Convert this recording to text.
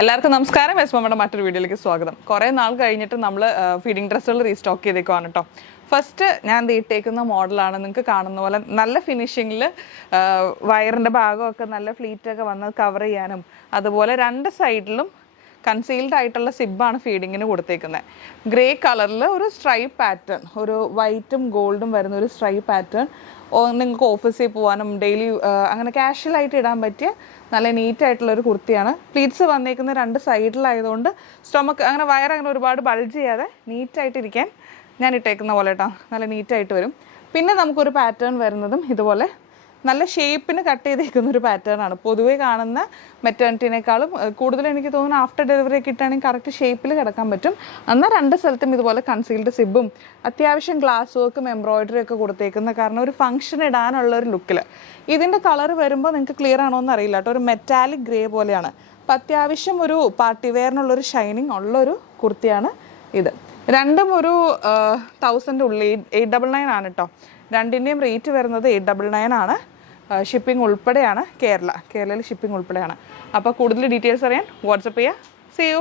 എല്ലാവർക്കും നമസ്കാരം. നമ്മുടെ മറ്റൊരു വീഡിയോയിലേക്ക് സ്വാഗതം. കുറേ നാൾ കഴിഞ്ഞിട്ട് നമ്മൾ ഫീഡിംഗ് ഡ്രസ്സുകൾ റീസ്റ്റോക്ക് ചെയ്തേക്കുവാണ് കേട്ടോ. ഫസ്റ്റ് ഞാൻ തീട്ടേക്കുന്ന മോഡലാണ്. നിങ്ങൾക്ക് കാണുന്ന പോലെ നല്ല ഫിനിഷിങ്ങിൽ വയറിൻ്റെ ഭാഗമൊക്കെ നല്ല ഫ്ലീറ്റൊക്കെ വന്ന് കവർ ചെയ്യാനും അതുപോലെ രണ്ട് സൈഡിലും കൺസീൽഡ് ആയിട്ടുള്ള സിബാണ് ഫീഡിങ്ങിന് കൊടുത്തേക്കുന്നത്. ഗ്രേ കളറിൽ ഒരു സ്ട്രൈപ്പ് പാറ്റേൺ, ഒരു വൈറ്റും ഗോൾഡും വരുന്ന ഒരു സ്ട്രൈപ്പ് പാറ്റേൺ നിങ്ങൾക്ക് ഓഫീസിൽ പോകാനും ഡെയിലി അങ്ങനെ കാഷ്വലായിട്ട് ഇടാൻ പറ്റിയ നല്ല നീറ്റായിട്ടുള്ളൊരു കുർത്തിയാണ്. പ്ലീറ്റ്സ് വന്നേക്കുന്ന രണ്ട് സൈഡിലായതുകൊണ്ട് സ്റ്റൊമക്ക് അങ്ങനെ വയറങ്ങനെ ഒരുപാട് ബൾജ് ചെയ്യാതെ നീറ്റായിട്ടിരിക്കാൻ ഞാൻ ഇട്ടേക്കുന്ന പോലെ കേട്ടോ, നല്ല നീറ്റായിട്ട് വരും. പിന്നെ നമുക്കൊരു പാറ്റേൺ വരുന്നതും ഇതുപോലെ നല്ല ഷേപ്പിന് കട്ട് ചെയ്തേക്കുന്ന ഒരു പാറ്റേൺ ആണ്. പൊതുവേ കാണുന്ന മെറ്റേണിറ്റിനേക്കാളും കൂടുതൽ എനിക്ക് തോന്നുന്നു ആഫ്റ്റർ ഡെലിവറി ഒക്കെ ഇട്ടാണെങ്കിൽ കറക്റ്റ് ഷേപ്പിൽ കിടക്കാൻ പറ്റും. എന്നാൽ രണ്ട് സ്ഥലത്തും ഇതുപോലെ കൺസീൽഡ് സിബും അത്യാവശ്യം ഗ്ലാസ് വർക്കും എംബ്രോയിഡറി ഒക്കെ കൊടുത്തേക്കുന്ന കാരണം ഒരു ഫംഗ്ഷൻ ഇടാനുള്ള ഒരു ലുക്കിൽ. ഇതിൻ്റെ കളർ വരുമ്പോൾ നിങ്ങൾക്ക് ക്ലിയർ ആണോ എന്ന് അറിയില്ല കേട്ടോ, ഒരു മെറ്റാലിക് ഗ്രേ പോലെയാണ്. അപ്പം അത്യാവശ്യം ഒരു പാർട്ടി വെയറിനുള്ളൊരു ഷൈനിങ് ഉള്ളൊരു കുർത്തിയാണ് ഇത്. രണ്ടും ഒരു 1000 ഉള്ളിൽ 899 ആണ് കേട്ടോ. രണ്ടിൻ്റെയും റേറ്റ് വരുന്നത് 899 ആണ്. ഷിപ്പിംഗ് ഉൾപ്പെടെയാണ്. കേരളയിൽ ഷിപ്പിംഗ് ഉൾപ്പെടെയാണ്. അപ്പോൾ കൂടുതൽ ഡീറ്റെയിൽസ് അറിയാൻ വാട്സപ്പ് ചെയ്യുക. See U.